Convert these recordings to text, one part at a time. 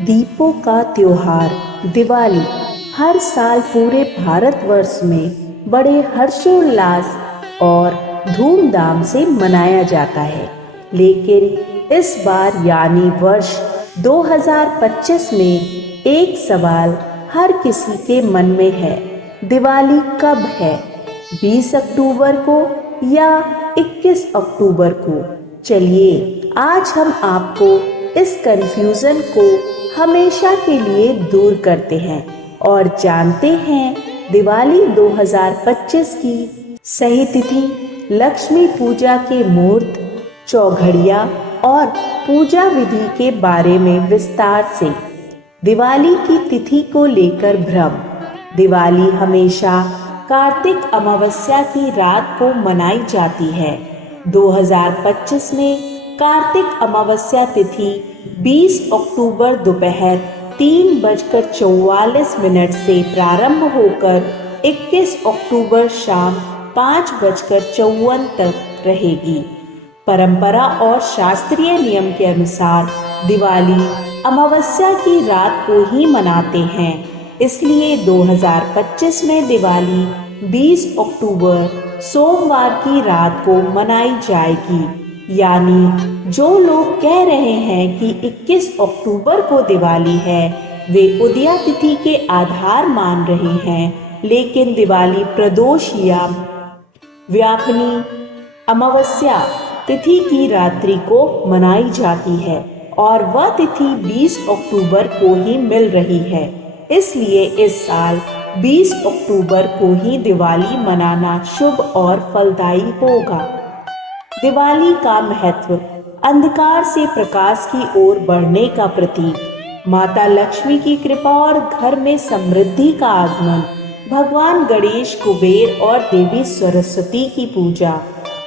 दीपों का त्योहार दिवाली हर साल पूरे भारतवर्ष में बड़े हर्षोल्लास और धूमधाम से मनाया जाता है। लेकिन इस बार यानी वर्ष 2025 में एक सवाल हर किसी के मन में है, दिवाली कब है? 20 अक्टूबर को या 21 अक्टूबर को? चलिए आज हम आपको इस कंफ्यूजन को हमेशा के लिए दूर करते हैं और जानते हैं दिवाली 2025 की सही तिथि, लक्ष्मी पूजा के मुहूर्त, चौघड़िया और पूजा विधि के बारे में विस्तार से। दिवाली की तिथि को लेकर भ्रम। दिवाली हमेशा कार्तिक अमावस्या की रात को मनाई जाती है। 2025 में कार्तिक अमावस्या तिथि 20 अक्टूबर दोपहर 3:44 से प्रारंभ होकर 21 अक्टूबर शाम 5:54 तक रहेगी। परंपरा और शास्त्रीय नियम के अनुसार दिवाली अमावस्या की रात को ही मनाते हैं, इसलिए 2025 में दिवाली 20 अक्टूबर सोमवार की रात को मनाई जाएगी। यानी जो लोग कह रहे हैं कि 21 अक्टूबर को दिवाली है, वे उदया तिथि के आधार मान रहे हैं, लेकिन दिवाली प्रदोष या व्यापनी अमावस्या तिथि की रात्रि को मनाई जाती है और वह तिथि 20 अक्टूबर को ही मिल रही है। इसलिए इस साल 20 अक्टूबर को ही दिवाली मनाना शुभ और फलदायी होगा। दिवाली का महत्व, अंधकार से प्रकाश की ओर बढ़ने का प्रतीक, माता लक्ष्मी की कृपा और घर में समृद्धि का आगमन, भगवान गणेश, कुबेर और देवी सरस्वती की पूजा,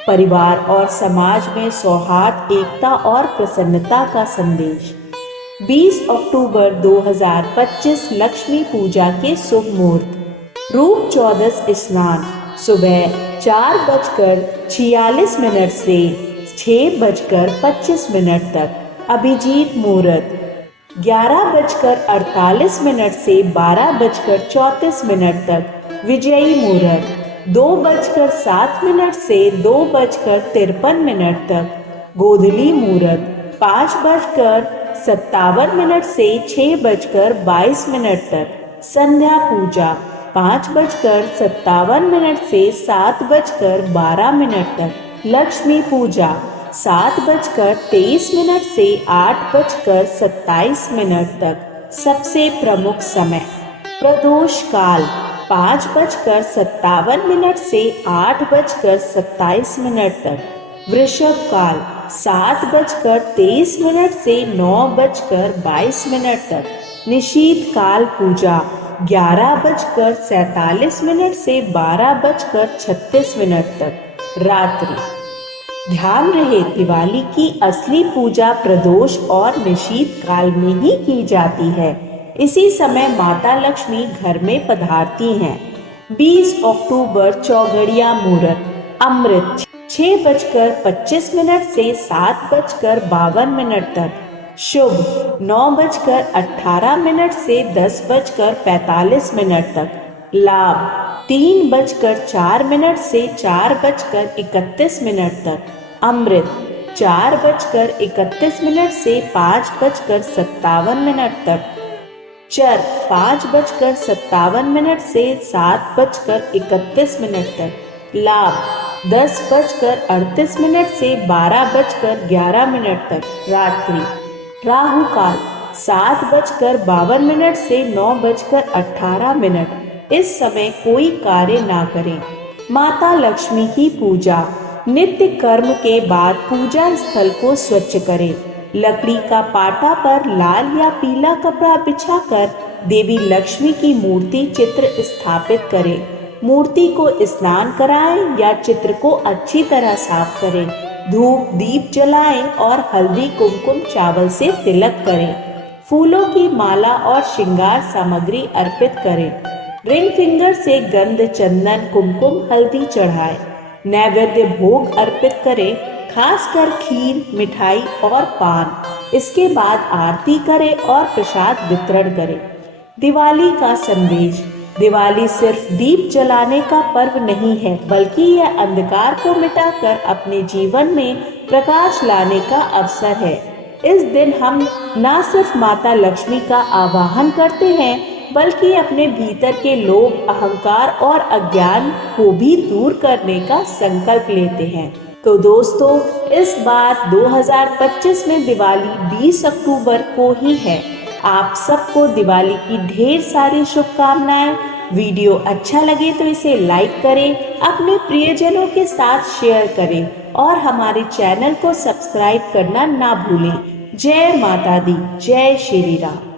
परिवार और समाज में सौहार्द, एकता और प्रसन्नता का संदेश। 20 अक्टूबर 2025 लक्ष्मी पूजा के शुभ मुहूर्त। रूप चौदस स्नान सुबह 4:46 से 6:25 तक। अभिजीत मुहूर्त 11:48 से 12:34 तक। विजयी मुहूर्त 2:07 से 2:53 तक। गोधूली मुहूर्त 5:57 से 6:22 तक। संध्या पूजा 5:57 से 7:12 तक। लक्ष्मी पूजा 7:23 से 8:27 तक। सबसे प्रमुख समय प्रदोष काल 5:57 से 8:27 तक। वृषभ काल 7:23 से 9:22 तक। निशीत काल पूजा 11:47 से 12:36 तक। रात्रि। ध्यान रहे, दिवाली की असली पूजा प्रदोष और निशीत काल में ही की जाती है। इसी समय माता लक्ष्मी घर में पधारती हैं। 20 अक्टूबर चौघड़िया मुहूर्त। अमृत 6:25 से 7:52 तक। शुभ 9:18 से 10:45 तक। लाभ 3:04 से 4:31 तक। अमृत 4:31 से 5:57 तक। चर 5:57 से 7:31 तक। लाभ 10:38 से 12:11 तक। रात्रि। राहु काल 7:52 से 9:18। इस समय कोई कार्य ना करें। माता लक्ष्मी की पूजा। नित्य कर्म के बाद पूजा स्थल को स्वच्छ करें। लकड़ी का पाटा पर लाल या पीला कपड़ा बिछाकर देवी लक्ष्मी की मूर्ति चित्र स्थापित करें। मूर्ति को स्नान कराएं या चित्र को अच्छी तरह साफ करें। धूप दीप जलाएं और हल्दी कुमकुम चावल से तिलक करें। फूलों की माला और श्रृंगार सामग्री अर्पित करें। रिंग फिंगर से गंध चंदन कुमकुम हल्दी चढ़ाएं। नैवेद्य भोग अर्पित करें, खासकर खीर, मिठाई और पान। इसके बाद आरती करें और प्रसाद वितरण करें। दिवाली का संदेश। दिवाली सिर्फ दीप जलाने का पर्व नहीं है, बल्कि यह अंधकार को मिटाकर अपने जीवन में प्रकाश लाने का अवसर है। इस दिन हम न सिर्फ माता लक्ष्मी का आवाहन करते हैं, बल्कि अपने भीतर के लोभ, अहंकार और अज्ञान को भी दूर करने का संकल्प लेते हैं। तो दोस्तों, इस बार 2025 में दिवाली 20 अक्टूबर को ही है। आप सबको दिवाली की ढेर सारी शुभकामनाएं। वीडियो अच्छा लगे तो इसे लाइक करें, अपने प्रियजनों के साथ शेयर करें और हमारे चैनल को सब्सक्राइब करना ना भूलें। जय माता दी, जय श्री राम।